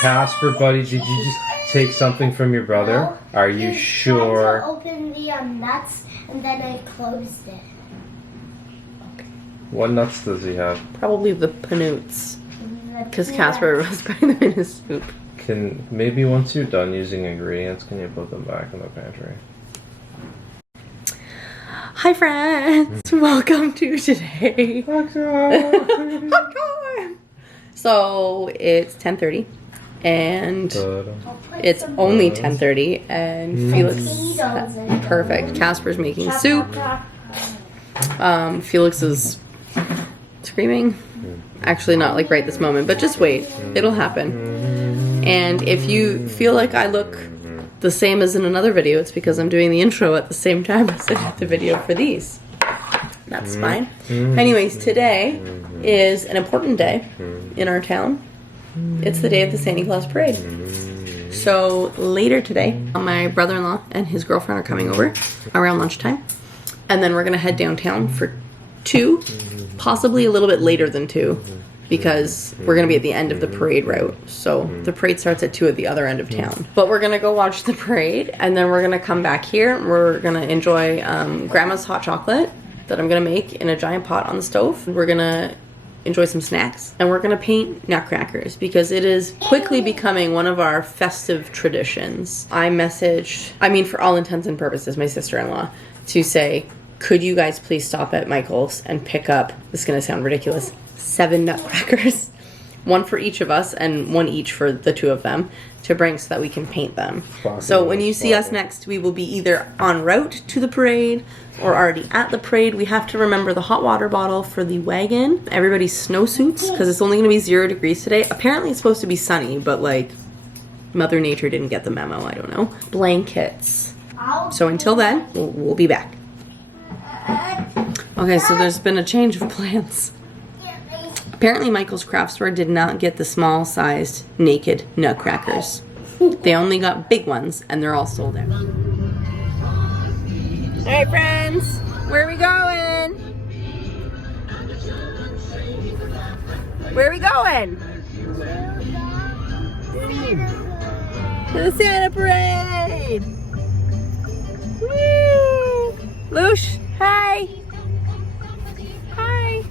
Casper, buddy, did you just take something from your brother? No, Are you sure? I opened the nuts and then I closed it. What nuts does he have? Probably the panoots. Because Casper was putting them in his soup. Maybe once you're done using ingredients, can you put them back in the pantry? Hi friends! Welcome to today. So it's 10:30 and it's only 10:30 and Felix, perfect. Casper's making soup. Felix is screaming. Actually not like right this moment, but just wait. It'll happen. And if you feel like I look the same as in another video, it's because I'm doing the intro at the same time as I did the video for these. That's fine. Anyways, today is an important day in our town. It's the day of the Santa Claus parade. So later today, my brother-in-law and his girlfriend are coming over around lunchtime. And then we're gonna head downtown for 2, possibly a little bit later than 2, because we're gonna be at the end of the parade route. So the parade starts at 2 at the other end of town. But we're gonna go watch the parade, and then we're gonna come back here. We're gonna enjoy Grandma's hot chocolate that I'm gonna make in a giant pot on the stove. We're gonna enjoy some snacks, and we're gonna paint nutcrackers because it is quickly becoming one of our festive traditions. I messaged, for all intents and purposes, my sister-in-law to say, could you guys please stop at Michael's and pick up, this is gonna sound ridiculous, 7 nutcrackers, 1 for each of us and 1 each for the 2 of them to bring so that we can paint them. So when you see us next, we will be either en route to the parade or already at the parade. We have to remember the hot water bottle for the wagon, everybody's snowsuits, because it's only gonna be 0 degrees today. Apparently it's supposed to be sunny, but like Mother Nature didn't get the memo, I don't know. Blankets. So until then, we'll be back. Okay, so there's been a change of plans. Apparently Michael's craft store did not get the small-sized naked nutcrackers. They only got big ones, and they're all sold out. Alright friends, where are we going? Where are we going? To the Santa Parade! Woo! Loosh, hi! Hi!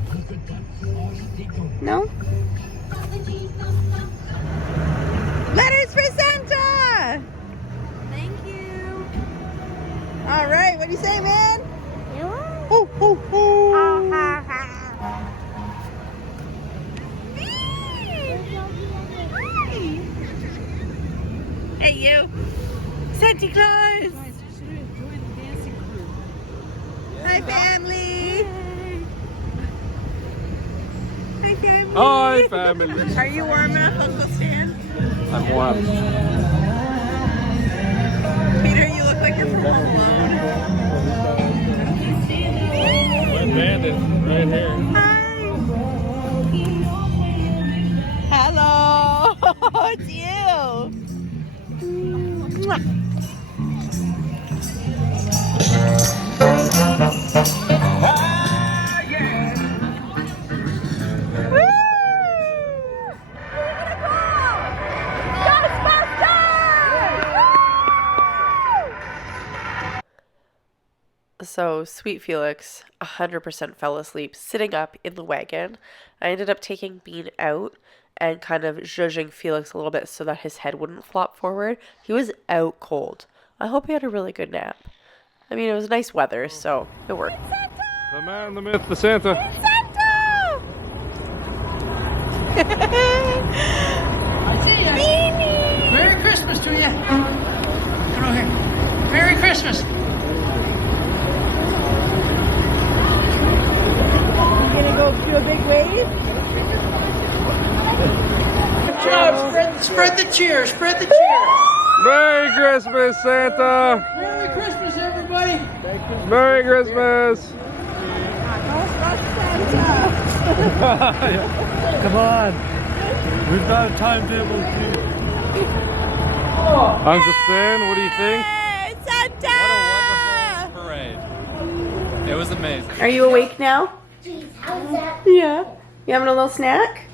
No? Letters for Santa! Thank you. Alright, what do you say, man? Ho, ho, ho! Hey, you! Santa Claus! Hi, family! Hi, family! Hi, family! Are you warm enough, Uncle Stan? I'm warm. Peter, you look like you're from Home Alone. My bandit, right here. Hi! Hello! It's you! Mwah. So sweet Felix 100% fell asleep sitting up in the wagon. I ended up taking Bean out and kind of zhuzhing Felix a little bit so that his head wouldn't flop forward. He was out cold. I hope he had a really good nap. I mean, it was nice weather, so it worked. The man, the myth, the Santa. It's Santa! I see ya. Beanie! Merry Christmas to you. Come over here. Merry Christmas. Gonna go do a big wave? Spread the cheer. Spread the cheer. Merry Christmas, Santa! Merry Christmas, everybody. Merry Christmas! Come on! We've got a timetable too. Uncle Stan, what do you think? Santa! What a wonderful parade. It was amazing. Are you awake now? How's that? Yeah. You having a little snack?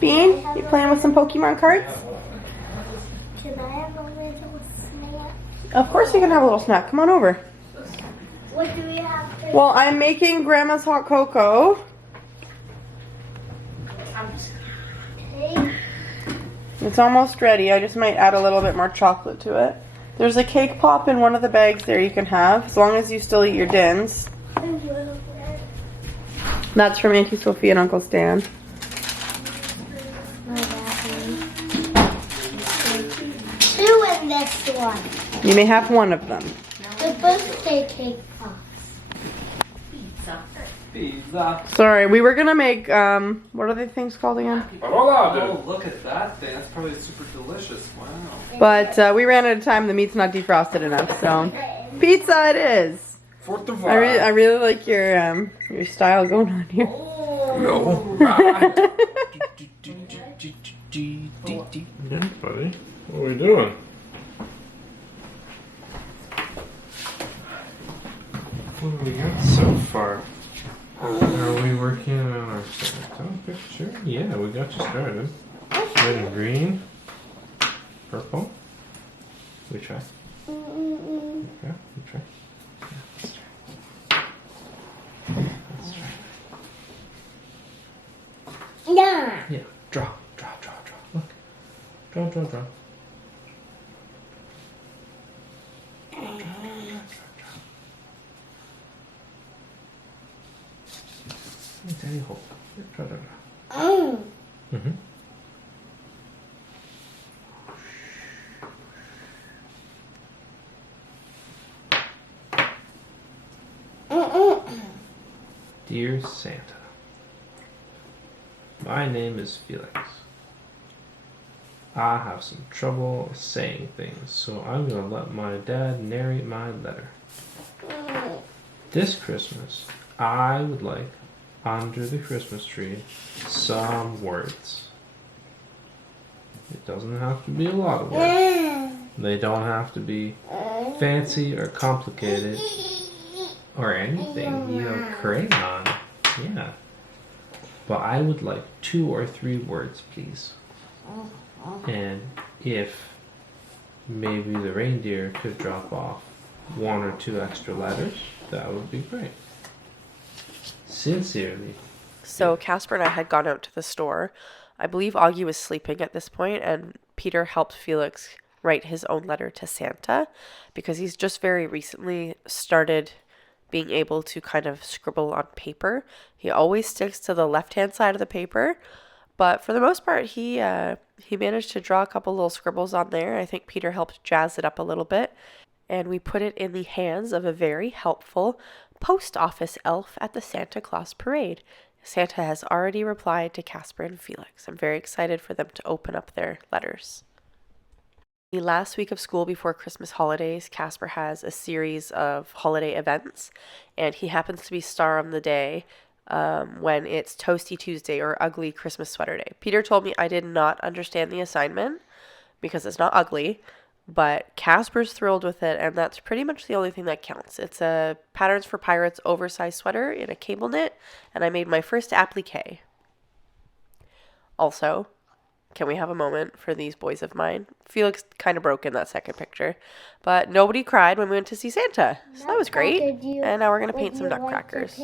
Bean, you playing with some Pokemon cards? Can I have a little snack? Of course you can have a little snack. Come on over. What do we have to? Well, I'm making Grandma's hot cocoa. Okay. It's almost ready. I just might add a little bit more chocolate to it. There's a cake pop in one of the bags there you can have, as long as you still eat your dins. That's from Auntie Sophie and Uncle Stan. Two in this one. You may have one of them. The birthday cake pops. Pizza. Sorry, we were gonna make, what are the things called again? Oh, look at that thing. That's probably super delicious. Wow. But we ran out of time. The meat's not defrosted enough, so pizza it is. Fourth of I really like your style going on here. No. Yeah, buddy. What are we doing? What have we got so far? Are we working on our Santa picture? Yeah, we got you started. Red and green. Purple. We try. Okay, we try. Let's try. Yeah. Yeah, draw. Look. Draw. Daddy, hold. Draw. Oh. Mm-hmm. Dear Santa, my name is Felix. I have some trouble saying things, so I'm gonna let my dad narrate my letter. This Christmas, I would like, under the Christmas tree, some words. It doesn't have to be a lot of words. They don't have to be fancy or complicated or anything. You know, crayon. Yeah. But I would like 2 or 3 words, please. And if maybe the reindeer could drop off 1 or 2 extra letters, that would be great. Sincerely. So Casper and I had gone out to the store. I believe Augie was sleeping at this point, and Peter helped Felix write his own letter to Santa because he's just very recently started being able to kind of scribble on paper. He always sticks to the left-hand side of the paper, but for the most part, he managed to draw a couple little scribbles on there. I think Peter helped jazz it up a little bit, and we put it in the hands of a very helpful post office elf at the Santa Claus parade. Santa has already replied to Casper and Felix. I'm very excited for them to open up their letters. The last week of school before Christmas holidays, Casper has a series of holiday events, and he happens to be star on the day when it's Toasty Tuesday or Ugly Christmas Sweater Day. Peter told me I did not understand the assignment because it's not ugly, but Casper's thrilled with it, and that's pretty much the only thing that counts. It's a Patterns for Pirates oversized sweater in a cable knit, and I made my first applique. Also, can we have a moment for these boys of mine? Felix kind of broke in that second picture, but nobody cried when we went to see Santa, so that was great. And now we're going to paint some nutcrackers.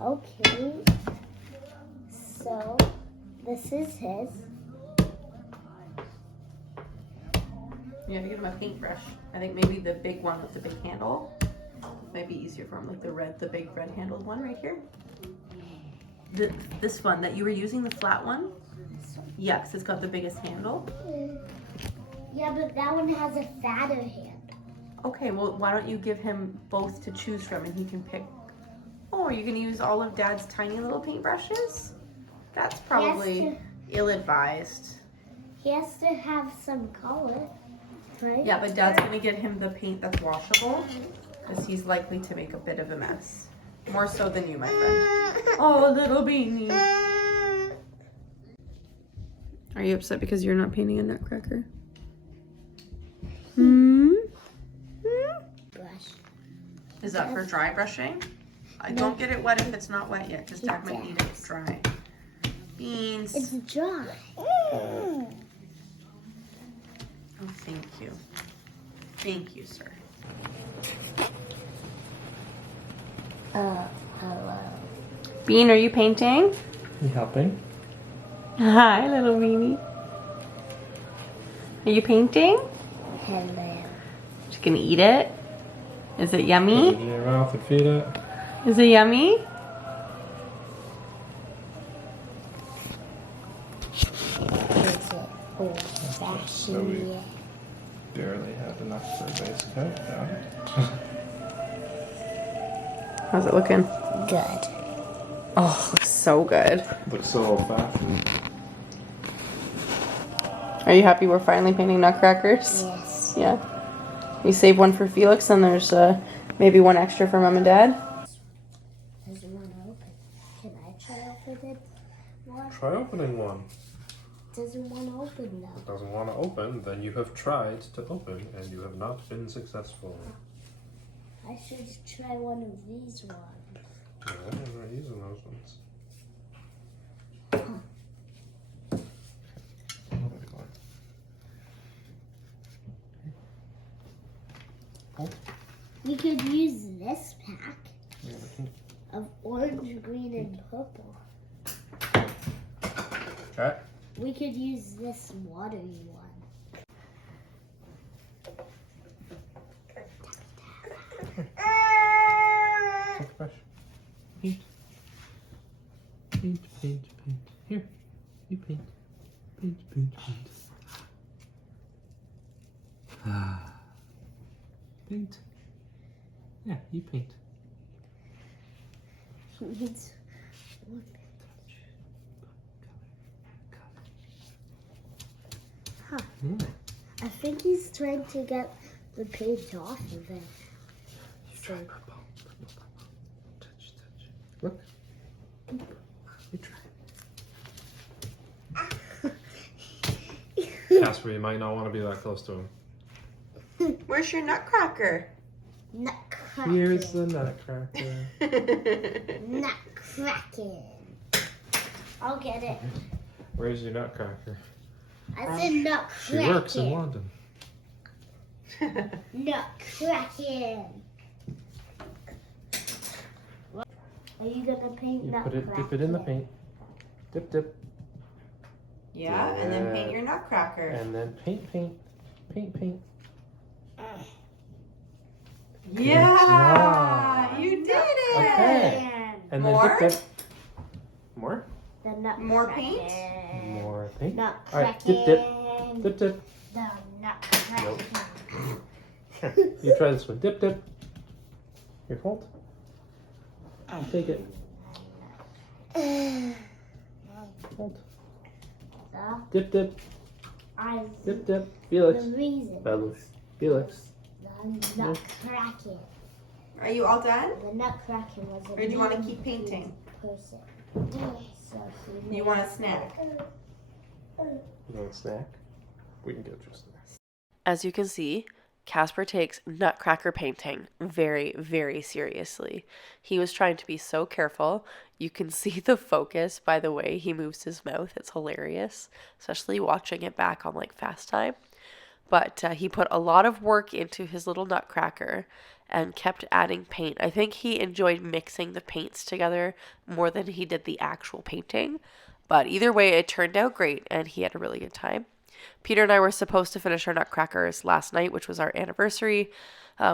Okay, so this is his. You have to give him a paintbrush. I think maybe the big one with the big handle might be easier for him, like the big red handled one right here. This one that you were using, the flat one? Yes, it's got the biggest handle. Yeah, but that one has a fatter hand. Okay, well, why don't you give him both to choose from and he can pick. Oh, are you going to use all of Dad's tiny little paintbrushes? That's probably ill-advised. He has to have some color, right? Yeah, but Dad's going to get him the paint that's washable because he's likely to make a bit of a mess. More so than you, my friend. Oh, little beanie. Are you upset because you're not painting a nutcracker? Brush. Is that for dry brushing? Don't get it wet if it's not wet yet, because Dad might need it dry. Beans. It's dry. Oh, thank you. Thank you, sir. Hello. Bean, are you painting? You helping? Hi, little Beanie. Are you painting? Hello. Just gonna eat it? Is it yummy? Put it in your mouth and feed it. Is it yummy? Is it old fashioned? Barely had enough for a base coat. Got it. How's it looking? Good. Oh, looks so good. Looks so old fashioned. Are you happy we're finally painting nutcrackers? Yes. Yeah. We save one for Felix, and there's maybe one extra for Mom and Dad. Does one open? Can I try opening one? Try opening one. Doesn't one open It though? doesn't want to open, then you have tried to open and you have not been successful. I should try one of these ones. Yeah, I'm not using those ones. We could use this pack of orange, green, and purple. Okay. We could use this watery one. Brush. Paint. Paint, paint, paint. Here. You paint. Paint, paint, paint. Ah. Paint. Yeah, you paint. It's- Huh. Mm. I think he's trying to get the paint off of it. So, Purple. Touch, touch. Look. You try. Casper, you might not want to be that close to him. Where's your nutcracker? nutcracker. Here's the nutcracker. Nutcracker. I'll get it. Where's your nutcracker? I said nutcracker. She works in London. Nutcracker. Are you gonna paint You nutcracker? dip it in the paint. Dip, dip. Yeah, and then paint your nutcracker. And then paint, paint. Paint, paint. Yeah, you did it. Okay. And then More? dip, dip. More? The nutcracker. More paint? More paint. Nutcracker. Alright, dip, dip. Dip, dip. The nutcracker. You try this one. Dip, dip. Here, hold. Take it. Hold. Dip, dip. Dip, dip. Felix. The reason. Felix. The nutcracker. Are you all done? The nutcracker was a Or do you want to mean keep painting? person. So You want a snack? You want a snack? We can get you a snack. As you can see, Casper takes nutcracker painting very, very seriously. He was trying to be so careful. You can see the focus by the way he moves his mouth. It's hilarious, especially watching it back on like fast time. But he put a lot of work into his little nutcracker and kept adding paint. I think he enjoyed mixing the paints together more than he did the actual painting. But either way, it turned out great and he had a really good time. Peter and I were supposed to finish our nutcrackers last night, which was our anniversary.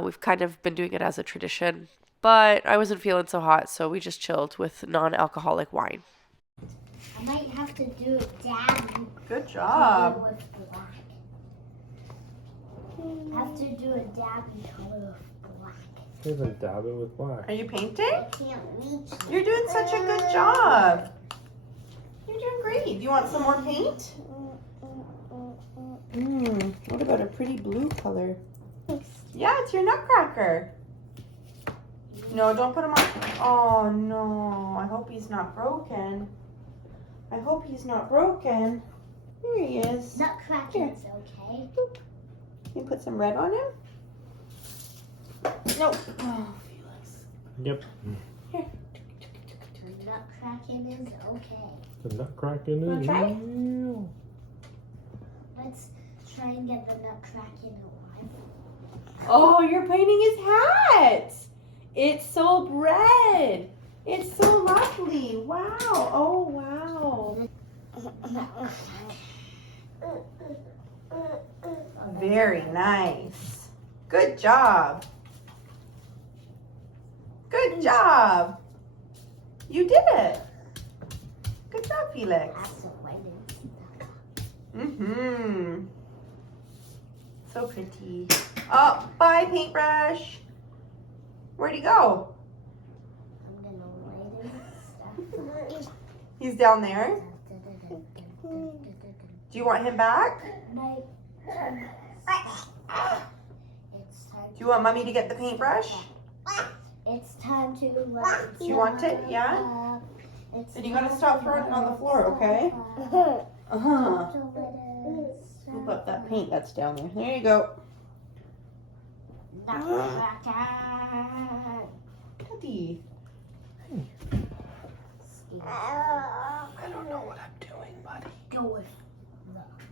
We've kind of been doing it as a tradition, but I wasn't feeling so hot, so we just chilled with non-alcoholic wine. I might have to do a dab Good color job. with black. I have to do a dab color with black. Even dab it with black. Are you painting? I can't reach it. You're doing such a good job. You're doing great. Do you want some more paint? What about a pretty blue color? Yeah, it's your nutcracker. No, don't put him on. Oh no, I hope he's not broken. I hope he's not broken. Here he is. Nutcracker's okay. You put some red on him? No. Oh, Felix. Yep. The nutcracking is okay. The nutcracking Wanna is try? real. Let's try and get the nutcracking alive. Oh, you're painting his hat. It's so red. It's so lovely. Wow. Oh, wow. Very nice. Good job. Good job. You did it. Good job, Felix. That's a wedding. Mm-hmm. So pretty. Oh, bye, paintbrush. Where'd he go? I'm gonna light it. He's down there. Do you want him back? It's time. Do you want Mommy to get the paintbrush? It's time to. Do you want it? Yeah? And you gotta stop throwing it on the floor, okay? Uh-huh. Scoop up that paint that's down there. There you go. Daddy. I don't know what I'm doing, buddy. Go with.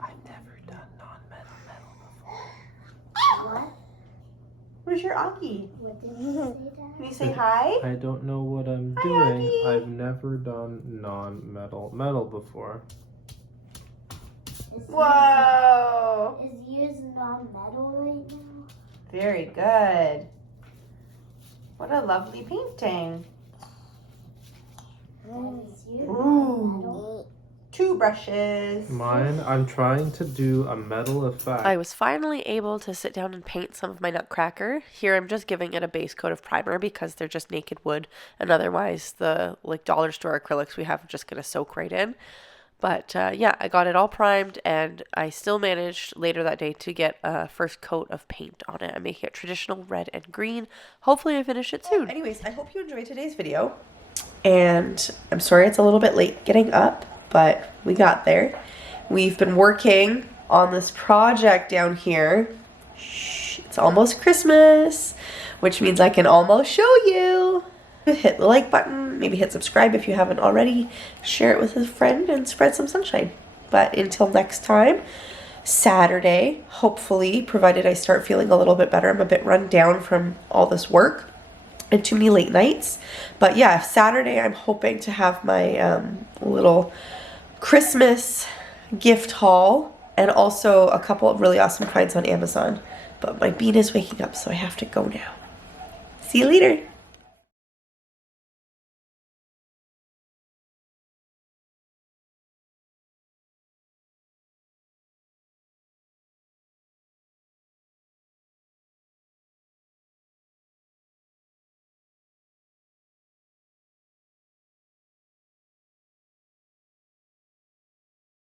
I've never done non-metal before. What? Where's your Augie? What did you say, Dad? Can you say hi? I don't know what I'm Hi, doing. Augie. I've never done metal before. Whoa! Is yours non-metal right now? Very good. What a lovely painting. Is yours Ooh. non-metal? 2 brushes. Mine, I'm trying to do a metal effect. I was finally able to sit down and paint some of my nutcracker. Here I'm just giving it a base coat of primer because they're just naked wood, and otherwise the dollar store acrylics we have are just going to soak right in. But yeah, I got it all primed, and I still managed later that day to get a first coat of paint on it. I'm making it traditional red and green. Hopefully I finish it soon. Anyways, I hope you enjoyed today's video. And I'm sorry it's a little bit late getting up, but we got there. We've been working on this project down here. Shh, it's almost Christmas, which means I can almost show you. Hit the like button, maybe hit subscribe if you haven't already, share it with a friend, and spread some sunshine. But until next time, Saturday, hopefully, provided I start feeling a little bit better. I'm a bit run down from all this work and too many late nights. But yeah, Saturday I'm hoping to have my little Christmas gift haul, and also a couple of really awesome finds on Amazon. But my bean is waking up, so I have to go now. See you later.